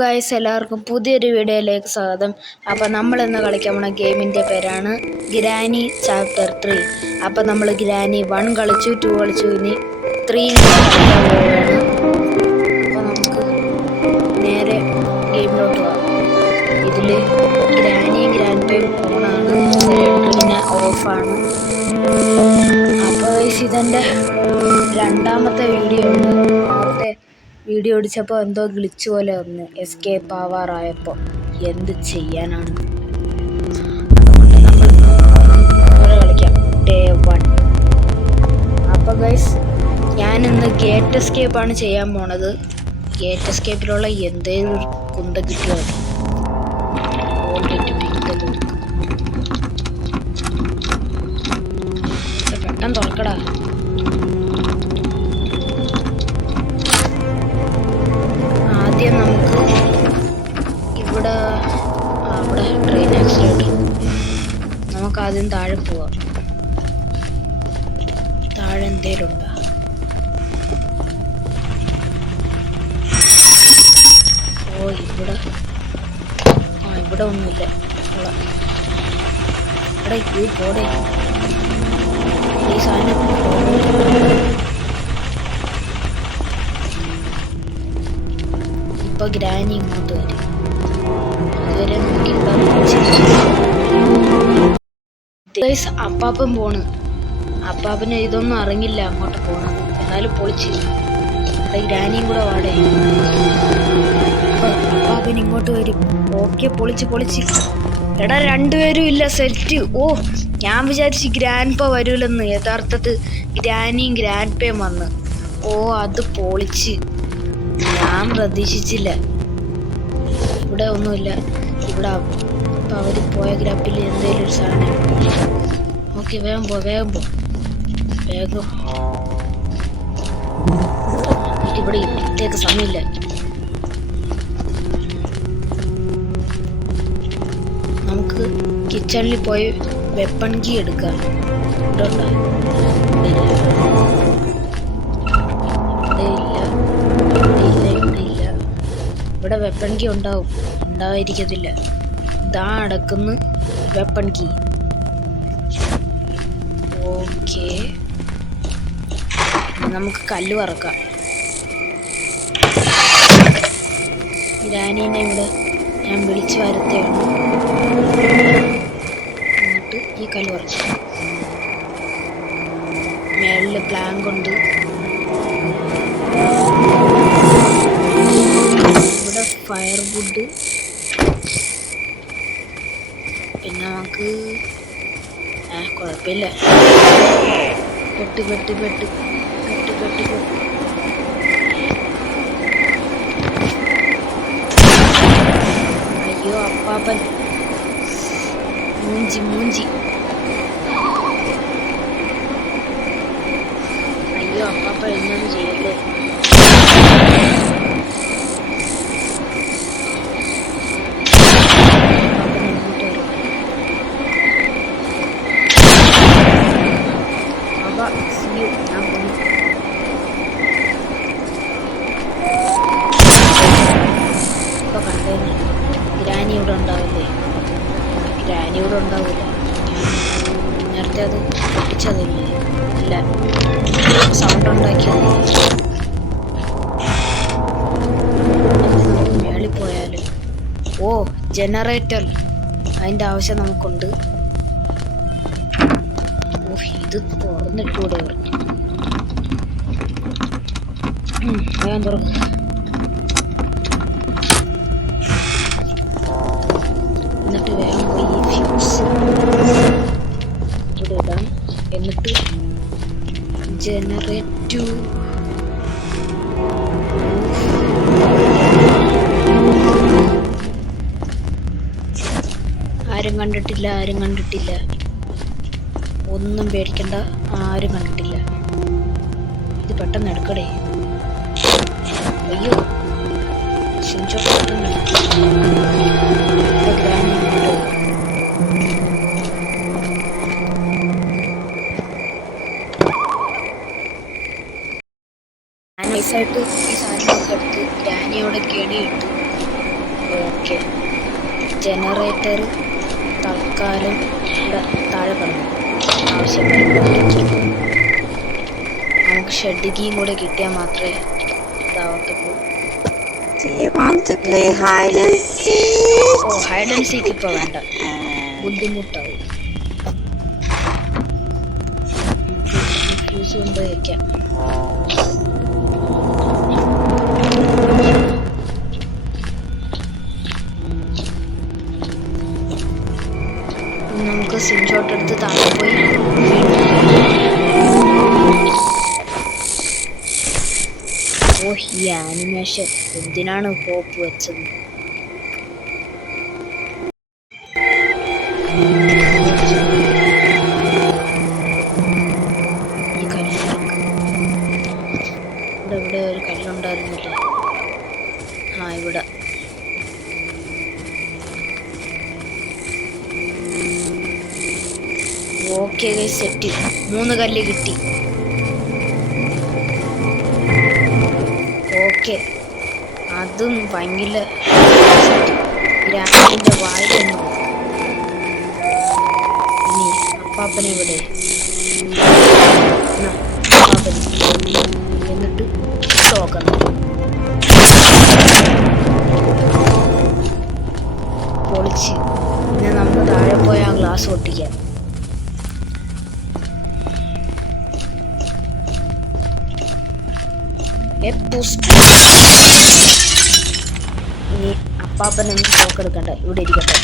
Guys, എല്ലാവർക്കും പുതിയൊരു വീഡിയോയിലേക്ക് സ്വാഗതം. അപ്പോൾ നമ്മൾ ഇന്ന് കളിക്കാൻ പോണ ഗെയിമിൻ്റെ പേരാണ് ഗ്രാനി ചാപ്റ്റർ 3. അപ്പോൾ നമ്മൾ ഗ്രാനി 1 കളിച്ചു, 2 കളിച്ചു, ഇനി 3 കളിക്കാൻ പോവുകയാണ്. അപ്പോൾ നമുക്ക് നേരെ ഗെയിമിലോട്ട് പോകാം. ഇതിൽ ഗ്രാനിയും ഗ്രാൻഡ്പയും ഓണാണ്, പിന്നെ ഓഫാണ്. അപ്പോൾ ഗൈസ്, ഇതെൻ്റെ രണ്ടാമത്തെ വീഡിയോ ആണ്. വീഡിയോ ഓടിച്ചപ്പോൾ എന്തോ ഗ്ലിച്ച് പോലെ വന്ന് എസ്കേപ്പ് ആവാറായപ്പോൾ എന്ത് ചെയ്യാനാണ്. അതുകൊണ്ട് നമ്മൾ കളിക്കാം ഡേ 1. അപ്പോൾ ഗൈസ്, ഞാനിന്ന് ഗേറ്റ് എസ്കേപ്പാണ് ചെയ്യാൻ പോണത്. ഗേറ്റ് എസ്കേപ്പിലുള്ള എന്തേലും ഒരു കുന്ത കിട്ടിയോ പെട്ടെന്ന് തുറക്കടാ. ആദ്യം നമുക്ക് ഇവിടെ ട്രെയിൻ ആക്സിഡൻറ്റ്. നമുക്ക് ആദ്യം താഴെ പോവാം. താഴെ എന്തേലും ഉണ്ടോ? ഓ, ഇവിടെ ഒന്നുമില്ല. ഇവിടെ പോടെ ഈ സാധനം. ഇപ്പോൾ ഗ്രാനി ഇങ്ങോട്ട് വരും. അതുവരെ നമുക്ക് ഗൈസ്, അപ്പാപ്പൻ പോണ്. അപ്പാപ്പന് ഇതൊന്നും അറിഞ്ഞില്ല അങ്ങോട്ട് പോണത്. എന്നാലും പൊളിച്ച്. അവിടെ ഗ്രാനിയും കൂടെ വാടേ. അപ്പാപ്പൻ ഇങ്ങോട്ട് വരും. ഓക്കെ, പൊളിച്ച്. എടാ, രണ്ടുപേരും ഇല്ല, സെറ്റ്. ഓ, ഞാൻ വിചാരിച്ചു ഗ്രാൻഡ്പ വരൂലെന്ന്. യഥാർത്ഥത്തിൽ ഗ്രാനിയും ഗ്രാൻഡ്പയും വന്ന്. ഓ, അത് പൊളിച്ച്. ഞാൻ പ്രതീക്ഷിച്ചില്ല. ഇവിടെ ഒന്നുമില്ല. ഇവിടെ ഇപ്പം അവർ പോയ ഗ്രാപ്പിൽ എന്തെങ്കിലും ഒരു സാധനം. ഓക്കെ, വേഗം പോ. ഇവിടെ ഇത്തേക്ക് സമയമില്ല. നമുക്ക് കിച്ചണിൽ പോയി വെപ്പൺ കീ എടുക്കാം. ഇവിടെ വെപ്പൺ കീ ഉണ്ടായിരിക്കത്തില്ല. ഇതാ അടക്കുന്ന വെപ്പൺ കീ. ഓക്കെ, നമുക്ക് കല്ല് വറക്കാം. ഗ്രാനീനെ ഇവിടെ ഞാൻ വിളിച്ചു വരുത്തുകയാണ്. എന്നിട്ട് ഈ കല്ല് വറക്കാം. മേളിൽ പ്ലാങ്ക് ഉണ്ട്. ഇവിടെ ഫയർ വുഡ്. പിന്നെ നമുക്ക് കുഴപ്പമില്ല. പെട്ട്. അയ്യോ അപ്പാപ്പൻ, മൂഞ്ചി. അയ്യോ അപ്പാപ്പൻ, എന്നാണ് ചെയ്യല്ലേ? ഗ്രാനി ഇവിടെ ഉണ്ടാവില്ലേ? ഗ്രാനി ഇവിടെ ഉണ്ടാവില്ല. നേരത്തെ അത് പൊട്ടിച്ചതല്ലേ? അല്ല, സൗണ്ട് ഉണ്ടാക്കിയതല്ലേ? മേളിൽ പോയാല് ഓ, ജനറേറ്റർ, അതിൻ്റെ ആവശ്യം നമുക്കുണ്ട്. ഓ, ഇത് തുറന്നിട്ടൂടെ? വേഗം തുറക്കും. എന്നിട്ട് വേഗം പോയി ഈ ഫ്യൂസ് ഇവിടെ ഇടാം. എന്നിട്ട് ജനറേറ്റു. ആരും കണ്ടിട്ടില്ല. ഒന്നും പേടിക്കണ്ട, ആരും കണ്ടിട്ടില്ല. ഇത് പെട്ടെന്ന് എടുക്കടേ. അയ്യോ, പെട്ടെന്ന് നൈസായിട്ട് ഈ സാധനമൊക്കെ എടുത്ത് ഗ്രാനിയോടെ കെണിയിട്ടു. ഓക്കെ, ജനറേറ്റർ തൽക്കാലം ഇവിടെ താഴെ പറഞ്ഞു ആവശ്യപ്പെടുന്നു. നമുക്ക് ഷെഡ് കീയും കൂടെ കിട്ടിയാൽ മാത്രമേ ഇതാവത്തുള്ളൂ. ഓ, ഹൈഡ് ആൻഡ് സീക്ക് ഇപ്പോൾ വേണ്ട, ബുദ്ധിമുട്ടാവും. ഫ്യൂസ് കൊണ്ട് വയ്ക്കാം. നമുക്ക് സ്ക്രീൻഷോട്ട് എടുത്ത് താഴെ പോയി ഓ, ഈ ആനിമേഷൻ എന്തിനാണ് പോപ്പ് വെച്ചത്? ഈ കല്ലിറക്ക് ഇവിടെ ഒരു കല്ലുണ്ടായിരുന്നില്ല. ആ, ഇവിടെ ഓക്കെ സെറ്റ്. 3 കല്ല് കിട്ടി. ഓക്കെ, അതും ഭയങ്കര ഗ്രാമീൻ്റെ വാഴയൊന്നും. ഇനി അപ്പാപ്പനെ ഇവിടെ അപ്പാപ്പനെ എന്നിട്ട് നോക്കണം. പൊളിച്ച് പിന്നെ നമുക്ക് താഴെ പോയി ആ ഗ്ലാസ് പൊട്ടിക്കാം. ഇനി അപ്പാപ്പനെ നോക്കെടുക്കണ്ട, ഇവിടെ ഇരിക്കട്ടെ.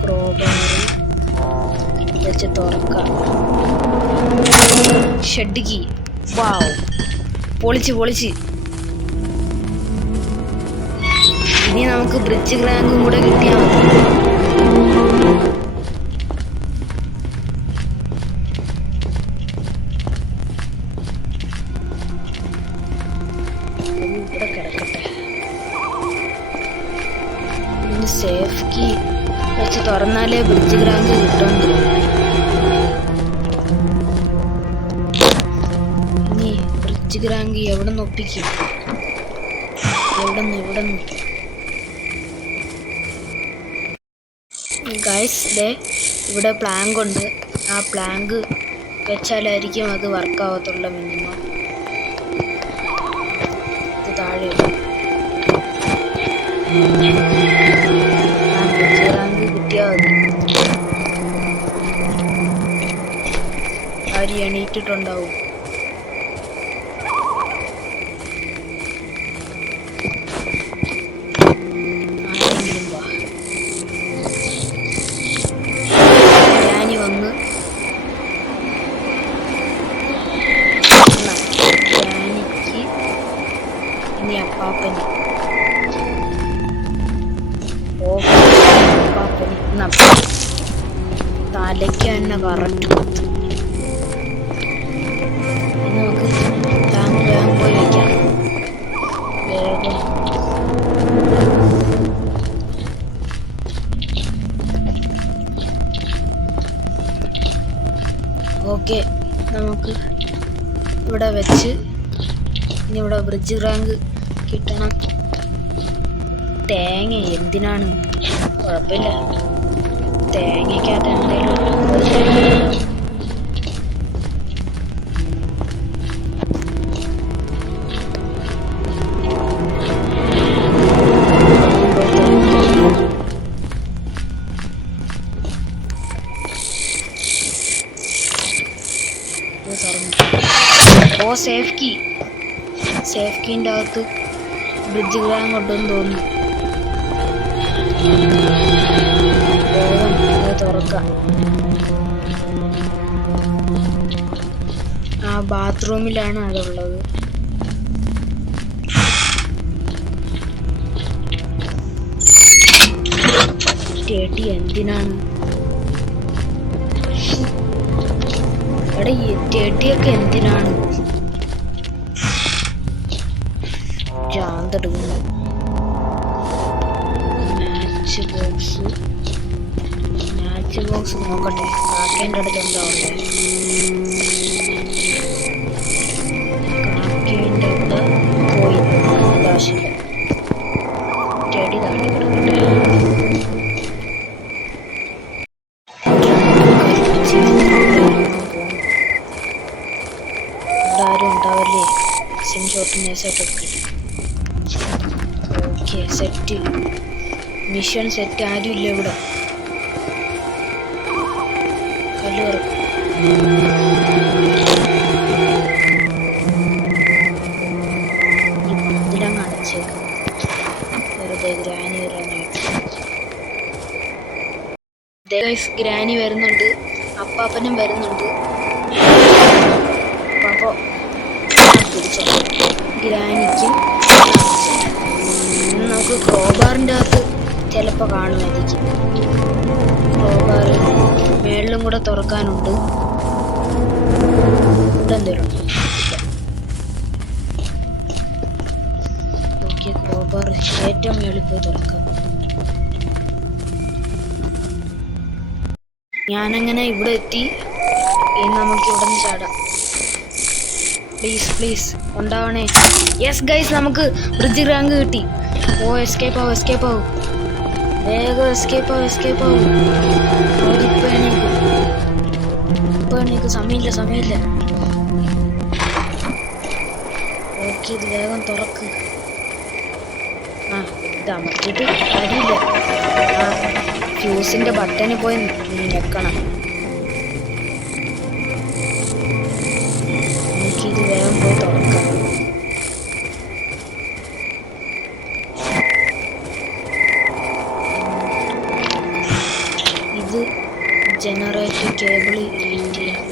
ക്രോബാറി വെച്ച് തുറക്കാം. Shed key. വാവ്, പൊളിച്ച്. ഇനി നമുക്ക് ബ്രിഡ്ജ് റാങ്കും കൂടെ കിട്ടിയാൽ മതി. ഇവിടെ കിടക്കട്ടെ. ഇനി സേഫ് കീ വെച്ച് തുറന്നാലേ ബ്രിഡ്ജ് റാങ്ക് കിട്ടുമെന്ന് തോന്നുന്നു. ഇനി ബ്രിഡ്ജ് റാങ്ക് എവിടെ നിന്ന് ഒപ്പിക്കും? ഇവിടുന്ന് ഗൈസ്, ഇവിടെ പ്ലാങ്ക് ഉണ്ട്. ആ പ്ലാങ്ക് വെച്ചാലായിരിക്കും അത് വർക്കാവത്തുള്ള. മിനിമം ഇത് താഴെ റാങ്ക് കിട്ടിയാൽ മതി. ആര് എണീറ്റിട്ടുണ്ടാവും. അപ്പാപ്പന് തലയ്ക്ക് തന്നെ കറക്റ്റ് കുത്ത്. നമുക്ക് വേഗം പോയി വയ്ക്കാം. വേഗം ഓക്കെ, നമുക്ക് ഇവിടെ വെച്ച് ഇനി ഇവിടെ ബ്രിഡ്ജ് റാങ്ക് കിട്ടണം. തേങ്ങ എന്തിനാണ്? കുഴപ്പമില്ല, തേങ്ങയ്ക്കകത്ത് എന്തെങ്കിലും ഓ, സേഫ് കീൻ്റെ അകത്ത് ബ്രിഡ്ജ് റാങ്ക് ഉണ്ടെന്ന് തോന്നുന്നു. വേഗം തുറക്കാം. ആ ബാത്റൂമിലാണ് അതുള്ളത്. ടെഡി എന്തിനാണ്? എടാ, ഈ ടെഡിയൊക്കെ എന്തിനാണ്? ജാന്തെടുക്കുന്നു. മാച്ച് ബോക്സ് നോക്കട്ടെ, കാക്കേൻ്റെ അടുത്ത് എന്താ ഉള്ളത്? കാക്കേൻ്റെ അവിടെ പോയി ആവശ്യമില്ല. Okay set, mission set. ആരും ഇല്ല ഇവിടെ. കല്ല് ഇതിലങ്ങ് അടച്ചേക്ക്, വെറുതെ ഗ്രാനി ഇറാനായിട്ട്. ഗ്രാനി വരുന്നുണ്ട്, അപ്പാപ്പനും വരുന്നുണ്ട്. അപ്പോൾ പിടിച്ചോ ഗ്രാനിക്കും. നമുക്ക് ക്രോബാറിൻ്റെ അകത്ത് ചിലപ്പോൾ കാണുമായിരിക്കും. ക്രോബാർ മേളിലും കൂടെ തുറക്കാനുണ്ട്. ഇവിടെ എന്തേലും ഓക്കെ, ക്രോബാർ ഏറ്റവും മേളിൽ പോയി തുറക്കാം. ഞാനങ്ങനെ ഇവിടെ എത്തി. ഇനി നമുക്ക് ഇവിടെ നിന്ന് ചാടാം. പ്ലീസ് പ്ലീസ് ഉണ്ടാവണേ. യെസ് ഗൈസ്, നമുക്ക് ബ്രിഡ്ജ് റാങ്ക് കിട്ടി. ഓ എസ്കേപ്പ് ആവും, എസ്കേപ്പ് ആവും, വേഗം എസ്കേപ്പ് ആവും, എസ്കേപ്പ് ആവും. ഇപ്പൊ എണീക്ക്, സമയമില്ല സമയമില്ല. ഓക്കെ, ഇത് വേഗം തുറക്ക്. ആ ഇത് അമർത്തിയിട്ട് കാര്യമില്ല. ആ ഫ്യൂസിന്റെ ബട്ടണിൽ പോയി ഞെക്കണം. എനിക്കിത് വേഗം പോയി തുറക്കാം. ഇത് ജനറേറ്റർ കേബിൾ കണക്ട് ചെയ്യാം.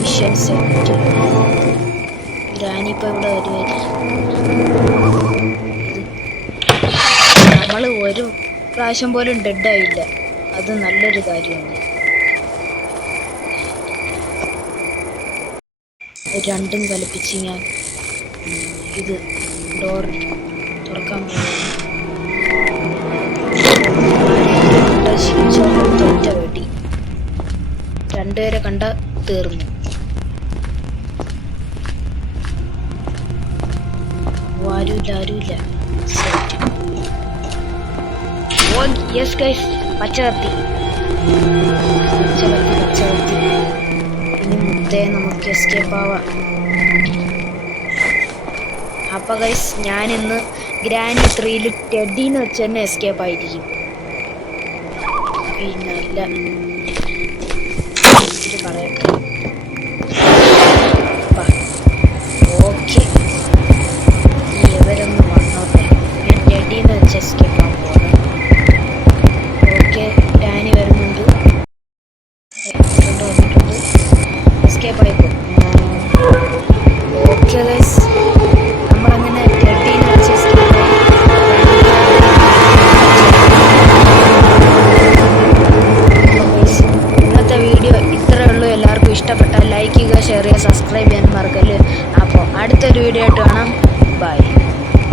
Mission set. ഗ്രാനിപ്പോൾ ഇവിടെ വരുമായിരിക്കും. നമ്മൾ ഒരു പ്രാവശ്യം പോലും ഡെഡായില്ല, അത് നല്ലൊരു കാര്യമാണ്. രണ്ടും കൽപ്പിച്ച് ഞാൻ ഇത് ഡോർ തുറക്കാൻ ഒറ്റ വെടി. രണ്ടുപേരെ കണ്ട തീർന്നു. ആരുമില്ല ആരുമില്ല. ഓ യെസ് ഗൈസ്, പച്ച കത്തി, പച്ച കത്തി, പച്ച കത്തി. ഇനി മുത്തേ നമുക്ക് എസ്കേപ്പ് ആവാം. അപ്പൊ ഗൈസ്, ഞാനിന്ന് ഗ്രാനി 3 ടെഡീന്ന് വെച്ച് തന്നെ എസ്കേപ്പ് ആയിരിക്കും. പിന്നല്ല പറയട്ടെ. ഓക്കെ, ഇവരൊന്ന് വന്നോട്ടെ. ഞാൻ ടെഡീന്ന് വെച്ച് എസ്കേപ്പ് ആവാൻ പോകുന്നത്. ഓക്കെ, ഗ്രാനി വരുന്നുണ്ട്, വന്നിട്ടുണ്ട്, എസ്കേപ്പ് ആയിപ്പോ. Okay guys,